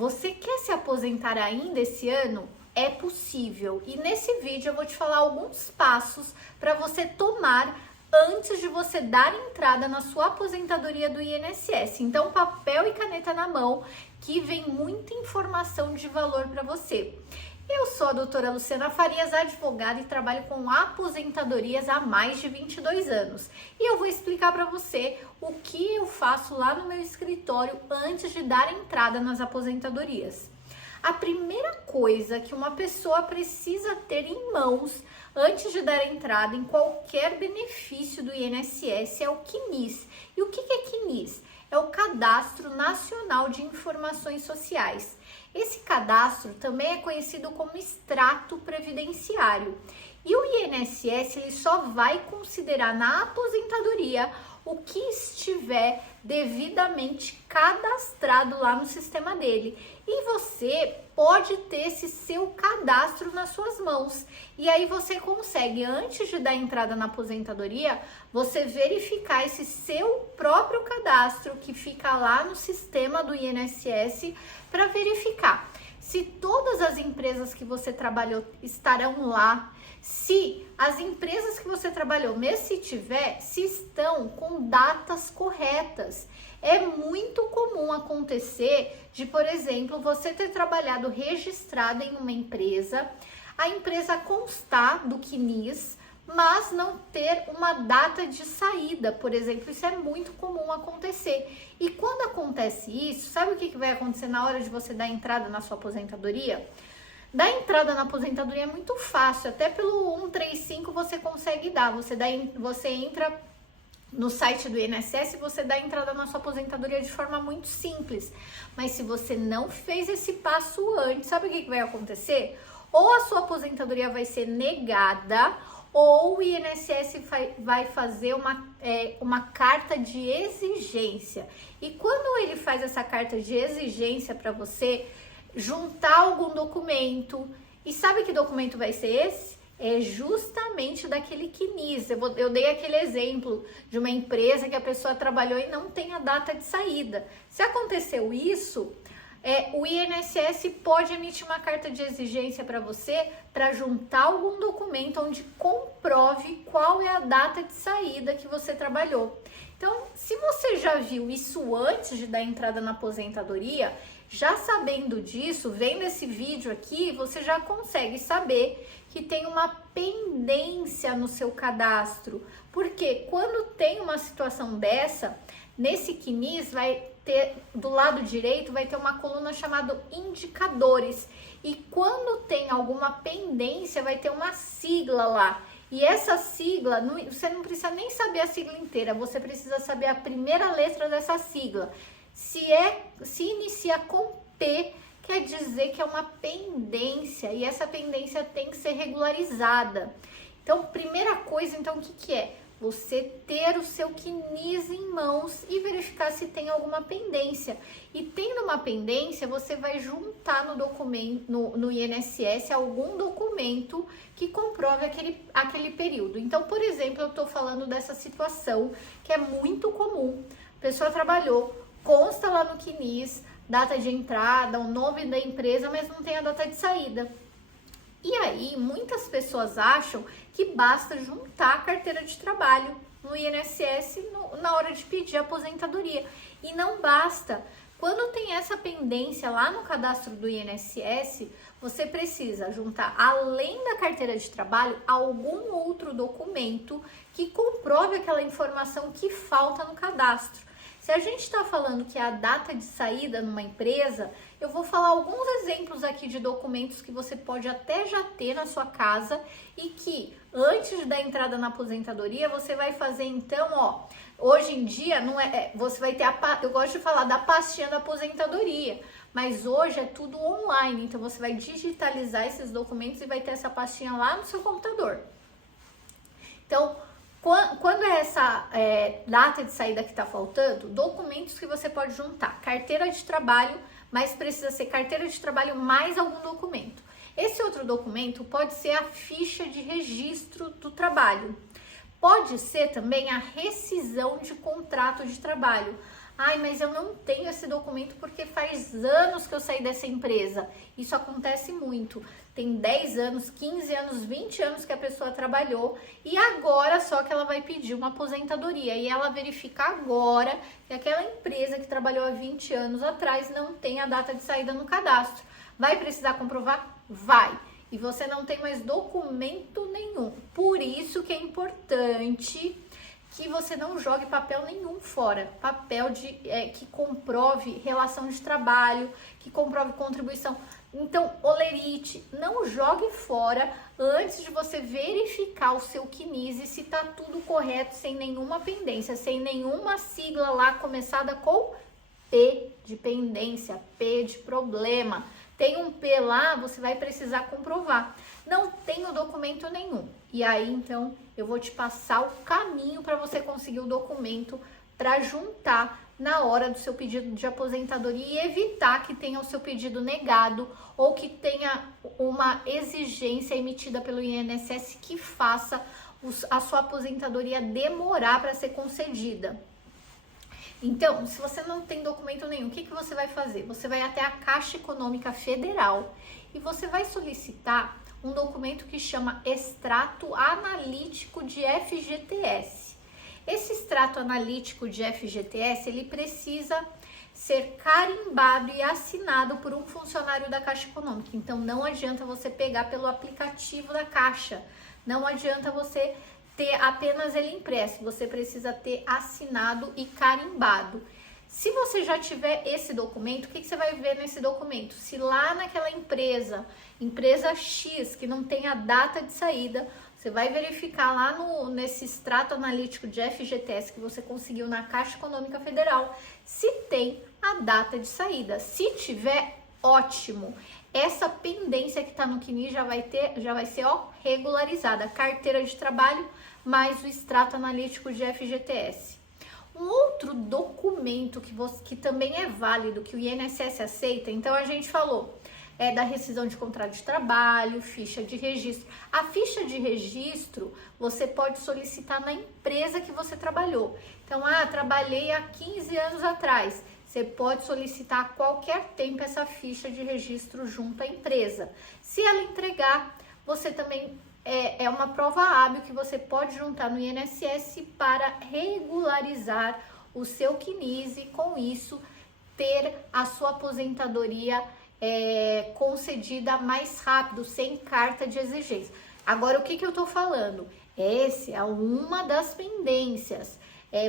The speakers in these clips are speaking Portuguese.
Você quer se aposentar ainda esse ano? É possível. E nesse vídeo eu vou te falar alguns passos para você tomar antes de você dar entrada na sua aposentadoria do INSS. Então, papel e caneta na mão, que vem muita informação de valor para você. Eu sou a doutora Luciana Farias, advogada, e trabalho com aposentadorias há mais de 22 anos. E eu vou explicar para você o que eu faço lá no meu escritório antes de dar entrada nas aposentadorias. A primeira coisa que uma pessoa precisa ter em mãos antes de dar entrada em qualquer benefício do INSS é o CNIS. E o que é CNIS? É o Cadastro Nacional de Informações Sociais. Esse cadastro também é conhecido como extrato previdenciário. E o INSS ele só vai considerar na aposentadoria o que estiver devidamente cadastrado lá no sistema dele. E você pode ter esse seu cadastro nas suas mãos. E aí você consegue, antes de dar entrada na aposentadoria, você verificar esse seu próprio cadastro que fica lá no sistema do INSS para verificar se todas as empresas que você trabalhou estarão lá, se as empresas que você trabalhou, mesmo se tiver, se estão com datas corretas. É muito comum acontecer de, por exemplo, você ter trabalhado registrado em uma empresa, a empresa constar do CNIS, mas não ter uma data de saída, por exemplo. Isso é muito comum acontecer. E quando acontece isso, sabe o que vai acontecer na hora de você dar entrada na sua aposentadoria? Dar entrada na aposentadoria é muito fácil, até pelo 135 você consegue dar. Você entra no site do INSS e você dá entrada na sua aposentadoria de forma muito simples. Mas se você não fez esse passo antes, sabe o que vai acontecer? Ou a sua aposentadoria vai ser negada, ou o INSS vai fazer uma carta de exigência. E quando ele faz essa carta de exigência para você juntar algum documento, e sabe que documento vai ser esse? É justamente daquele CNIS. Eu dei aquele exemplo de uma empresa que a pessoa trabalhou e não tem a data de saída. Se aconteceu isso, o INSS pode emitir uma carta de exigência para você para juntar algum documento onde comprove qual é a data de saída que você trabalhou. Então, se você já viu isso antes de dar entrada na aposentadoria, já sabendo disso, vendo esse vídeo aqui, você já consegue saber que tem uma pendência no seu cadastro. Porque quando tem uma situação dessa, nesse CNIS vai ter, do lado direito, vai ter uma coluna chamada indicadores. E quando tem alguma pendência, vai ter uma sigla lá. E essa sigla, você não precisa nem saber a sigla inteira, você precisa saber a primeira letra dessa sigla. Se inicia com P, quer dizer que é uma pendência, e essa pendência tem que ser regularizada. Então, primeira coisa, então, o que é? Você ter o seu CNIS em mãos e verificar se tem alguma pendência. E tendo uma pendência, você vai juntar no documento, no INSS, algum documento que comprove aquele período. Então, por exemplo, eu estou falando dessa situação que é muito comum. A pessoa trabalhou, consta lá no CNIS, data de entrada, o nome da empresa, mas não tem a data de saída. E aí, muitas pessoas acham que basta juntar a carteira de trabalho no INSS na hora de pedir a aposentadoria. E não basta. Quando tem essa pendência lá no cadastro do INSS, você precisa juntar, além da carteira de trabalho, algum outro documento que comprove aquela informação que falta no cadastro. Se a gente está falando que é a data de saída numa empresa, eu vou falar alguns exemplos aqui de documentos que você pode até já ter na sua casa e que antes de dar entrada na aposentadoria, você vai fazer então, hoje em dia você vai ter eu gosto de falar da pastinha da aposentadoria, mas hoje é tudo online, então você vai digitalizar esses documentos e vai ter essa pastinha lá no seu computador. Então, quando é essa data de saída que está faltando, documentos que você pode juntar, carteira de trabalho, mas precisa ser carteira de trabalho mais algum documento. Esse outro documento pode ser a ficha de registro do trabalho. Pode ser também a rescisão de contrato de trabalho. Ai, mas eu não tenho esse documento porque faz anos que eu saí dessa empresa. Isso acontece muito. Tem 10 anos, 15 anos, 20 anos que a pessoa trabalhou e agora só que ela vai pedir uma aposentadoria. E ela verifica agora que aquela empresa que trabalhou há 20 anos atrás não tem a data de saída no cadastro. Vai precisar comprovar? Vai. E você não tem mais documento nenhum. Por isso que é importante que você não jogue papel nenhum fora. Papel que comprove relação de trabalho, que comprove contribuição. Então, olerite, não jogue fora antes de você verificar o seu CNIS e se tá tudo correto, sem nenhuma pendência, sem nenhuma sigla lá começada com P de pendência, P de problema. Tem um P lá, você vai precisar comprovar. Não tenho documento nenhum. E aí, então, eu vou te passar o caminho para você conseguir o documento para juntar na hora do seu pedido de aposentadoria e evitar que tenha o seu pedido negado ou que tenha uma exigência emitida pelo INSS que faça a sua aposentadoria demorar para ser concedida. Então, se você não tem documento nenhum, o que você vai fazer? Você vai até a Caixa Econômica Federal e você vai solicitar um documento que chama Extrato Analítico de FGTS. Esse extrato analítico de FGTS, ele precisa ser carimbado e assinado por um funcionário da Caixa Econômica. Então, não adianta você pegar pelo aplicativo da Caixa, não adianta você ter apenas ele impresso, você precisa ter assinado e carimbado. Se você já tiver esse documento, o que você vai ver nesse documento? Se lá naquela empresa X, que não tem a data de saída, você vai verificar lá nesse extrato analítico de FGTS que você conseguiu na Caixa Econômica Federal, se tem a data de saída. Se tiver, ótimo. Essa pendência que está no CNIS já vai ser regularizada. Carteira de trabalho mais o extrato analítico de FGTS. Um outro documento que também é válido, que o INSS aceita, então a gente falou, da rescisão de contrato de trabalho, ficha de registro. A ficha de registro você pode solicitar na empresa que você trabalhou. Então, trabalhei há 15 anos atrás. Você pode solicitar a qualquer tempo essa ficha de registro junto à empresa. Se ela entregar, você também é uma prova hábil que você pode juntar no INSS para regularizar o seu CNIS e com isso ter a sua aposentadoria concedida mais rápido, sem carta de exigência. Agora, o que eu tô falando? Essa é uma das pendências.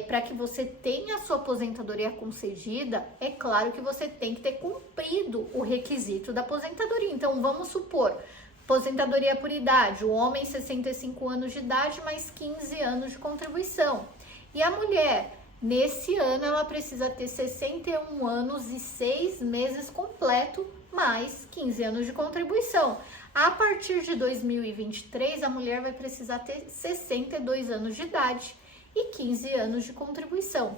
Para que você tenha a sua aposentadoria concedida, é claro que você tem que ter cumprido o requisito da aposentadoria. Então, vamos supor, aposentadoria por idade, o homem 65 anos de idade mais 15 anos de contribuição. E a mulher, nesse ano, ela precisa ter 61 anos e 6 meses completo, mais 15 anos de contribuição. A partir de 2023, a mulher vai precisar ter 62 anos de idade e 15 anos de contribuição.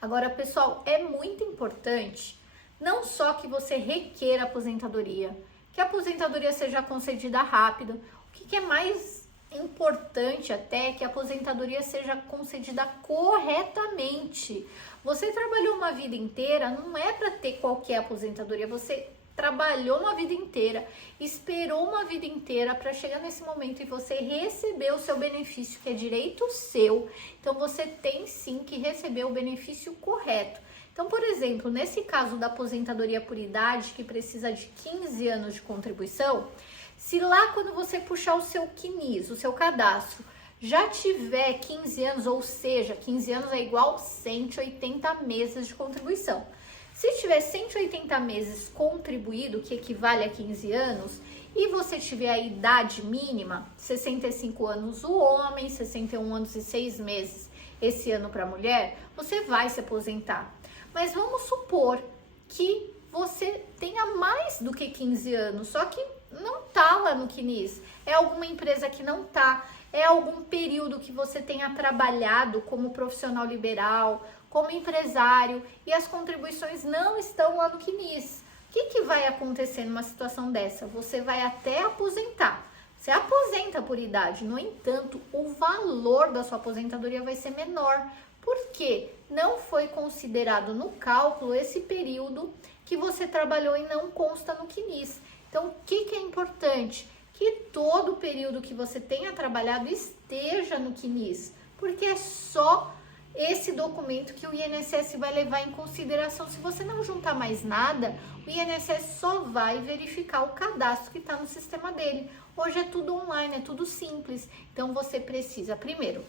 Agora, pessoal, é muito importante não só que você requeira aposentadoria, que a aposentadoria seja concedida rápido. O que é mais importante até é que a aposentadoria seja concedida corretamente. Você trabalhou uma vida inteira, não é para ter qualquer aposentadoria, você trabalhou uma vida inteira, esperou uma vida inteira para chegar nesse momento e você receber o seu benefício, que é direito seu. Então, você tem sim que receber o benefício correto. Então, por exemplo, nesse caso da aposentadoria por idade, que precisa de 15 anos de contribuição, se lá quando você puxar o seu CNIS, o seu cadastro, já tiver 15 anos, ou seja, 15 anos é igual 180 meses de contribuição. Se tiver 180 meses contribuído, que equivale a 15 anos, e você tiver a idade mínima, 65 anos o homem, 61 anos e 6 meses esse ano para a mulher, você vai se aposentar. Mas vamos supor que você tenha mais do que 15 anos, só que não tá lá no CNIS, é alguma empresa que não tá, é algum período que você tenha trabalhado como profissional liberal, como empresário, e as contribuições não estão lá no CNIS. O que vai acontecer numa situação dessa? Você vai até aposentar. Você aposenta por idade, no entanto, o valor da sua aposentadoria vai ser menor, Porque não foi considerado no cálculo esse período que você trabalhou e não consta no CNIS. Então, o que é importante? Que todo o período que você tenha trabalhado esteja no CNIS, porque é só esse documento que o INSS vai levar em consideração. Se você não juntar mais nada, o INSS só vai verificar o cadastro que está no sistema dele. Hoje é tudo online, é tudo simples. Então, você precisa, primeiro,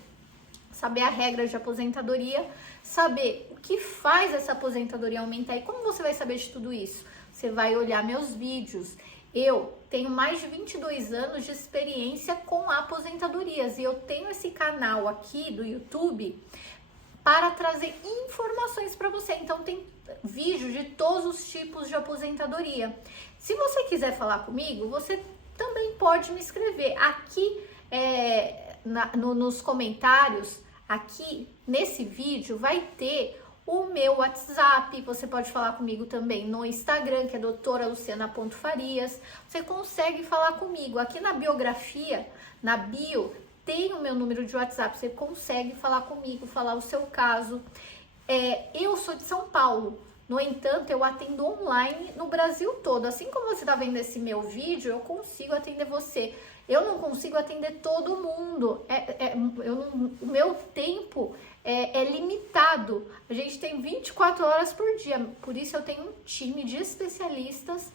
saber a regra de aposentadoria, saber o que faz essa aposentadoria aumentar. E como você vai saber de tudo isso? Você vai olhar meus vídeos. Eu tenho mais de 22 anos de experiência com aposentadorias e eu tenho esse canal aqui do YouTube para trazer informações para você. Então tem vídeos de todos os tipos de aposentadoria. Se você quiser falar comigo, você também pode me escrever aqui nos comentários. Aqui nesse vídeo vai ter o meu WhatsApp, você pode falar comigo também no Instagram, que é doutora.luciana.farias. Você consegue falar comigo. Aqui na biografia, na bio, tem o meu número de WhatsApp. Você consegue falar comigo, falar o seu caso. Eu sou de São Paulo. No entanto, eu atendo online no Brasil todo. Assim como você está vendo esse meu vídeo, eu consigo atender você. Eu não consigo atender todo mundo. O meu tempo é limitado. A gente tem 24 horas por dia. Por isso eu tenho um time de especialistas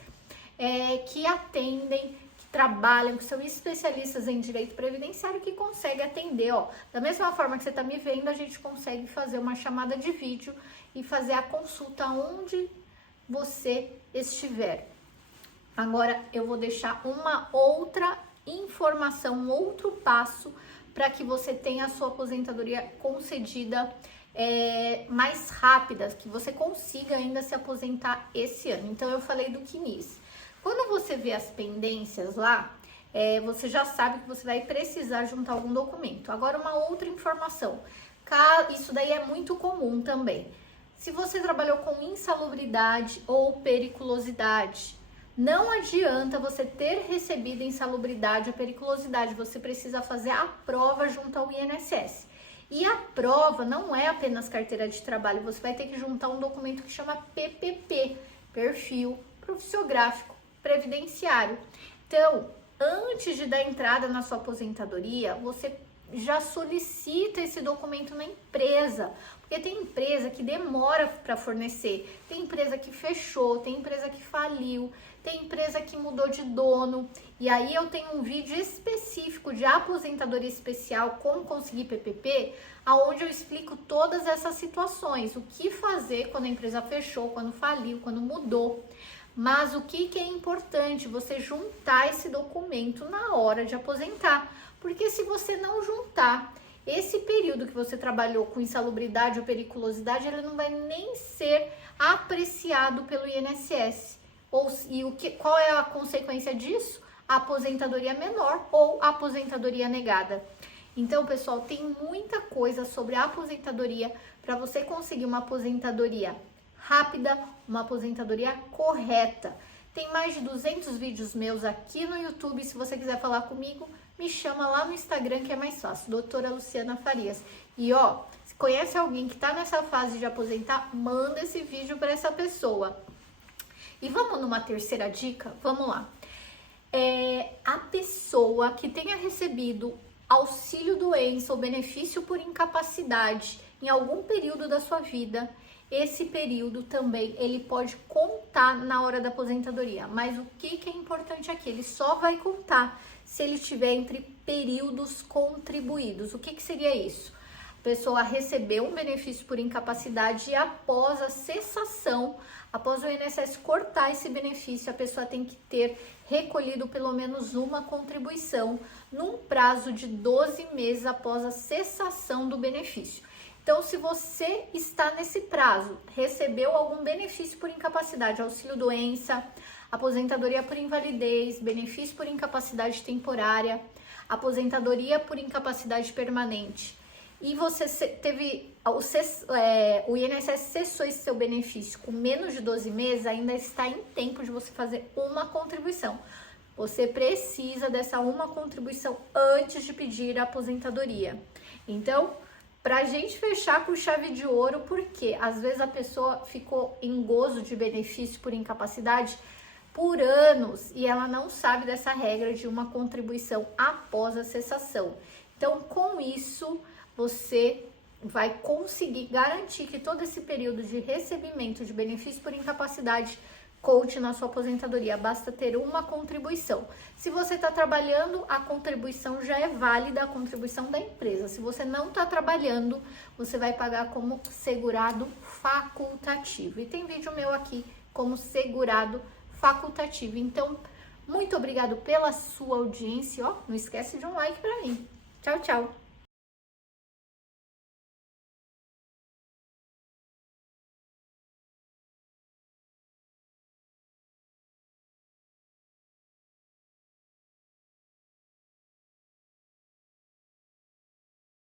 que atendem, que trabalham, que são especialistas em direito previdenciário, que conseguem atender. Da mesma forma que você está me vendo, a gente consegue fazer uma chamada de vídeo e fazer a consulta onde você estiver. Agora eu vou deixar uma outra informação, um outro passo para que você tenha a sua aposentadoria concedida mais rápida, que você consiga ainda se aposentar esse ano. Então eu falei do CNIS. Quando você vê as pendências lá, você já sabe que você vai precisar juntar algum documento. Agora uma outra informação, isso daí é muito comum também. Se você trabalhou com insalubridade ou periculosidade, não adianta você ter recebido insalubridade ou periculosidade, você precisa fazer a prova junto ao INSS. E a prova não é apenas carteira de trabalho, você vai ter que juntar um documento que chama PPP, Perfil Profissiográfico Previdenciário. Então, antes de dar entrada na sua aposentadoria, você já solicita esse documento na empresa, porque tem empresa que demora para fornecer, tem empresa que fechou, tem empresa que faliu, tem empresa que mudou de dono, e aí eu tenho um vídeo específico de aposentadoria especial, como conseguir PPP, aonde eu explico todas essas situações, o que fazer quando a empresa fechou, quando faliu, quando mudou. Mas o que é importante? Você juntar esse documento na hora de aposentar, porque se você não juntar, esse período que você trabalhou com insalubridade ou periculosidade, ele não vai nem ser apreciado pelo INSS. Qual é a consequência disso? A aposentadoria menor ou a aposentadoria negada. Então, pessoal, tem muita coisa sobre a aposentadoria para você conseguir uma aposentadoria rápida, uma aposentadoria correta. Tem mais de 200 vídeos meus aqui no YouTube. Se você quiser falar comigo, me chama lá no Instagram, que é mais fácil, doutora Luciana Farias. E se conhece alguém que está nessa fase de aposentar, manda esse vídeo para essa pessoa. E vamos numa terceira dica? Vamos lá. A pessoa que tenha recebido auxílio doença ou benefício por incapacidade em algum período da sua vida, esse período também ele pode contar na hora da aposentadoria. Mas o que é importante aqui? Ele só vai contar se ele estiver entre períodos contribuídos. O que seria isso? A pessoa recebeu um benefício por incapacidade e após a cessação, após o INSS cortar esse benefício, a pessoa tem que ter recolhido pelo menos uma contribuição num prazo de 12 meses após a cessação do benefício. Então, se você está nesse prazo, recebeu algum benefício por incapacidade, auxílio-doença, aposentadoria por invalidez, benefício por incapacidade temporária, aposentadoria por incapacidade permanente, e você teve, o INSS cessou esse seu benefício com menos de 12 meses, ainda está em tempo de você fazer uma contribuição. Você precisa dessa uma contribuição antes de pedir a aposentadoria. Então, Pra gente fechar com chave de ouro, porque às vezes a pessoa ficou em gozo de benefício por incapacidade por anos e ela não sabe dessa regra de uma contribuição após a cessação. Então, com isso, você vai conseguir garantir que todo esse período de recebimento de benefício por incapacidade colte na sua aposentadoria, basta ter uma contribuição. Se você está trabalhando, a contribuição já é válida, a contribuição da empresa. Se você não está trabalhando, você vai pagar como segurado facultativo. E tem vídeo meu aqui como segurado facultativo. Então, muito obrigado pela sua audiência. Ó, não esquece de um like para mim. Tchau, tchau!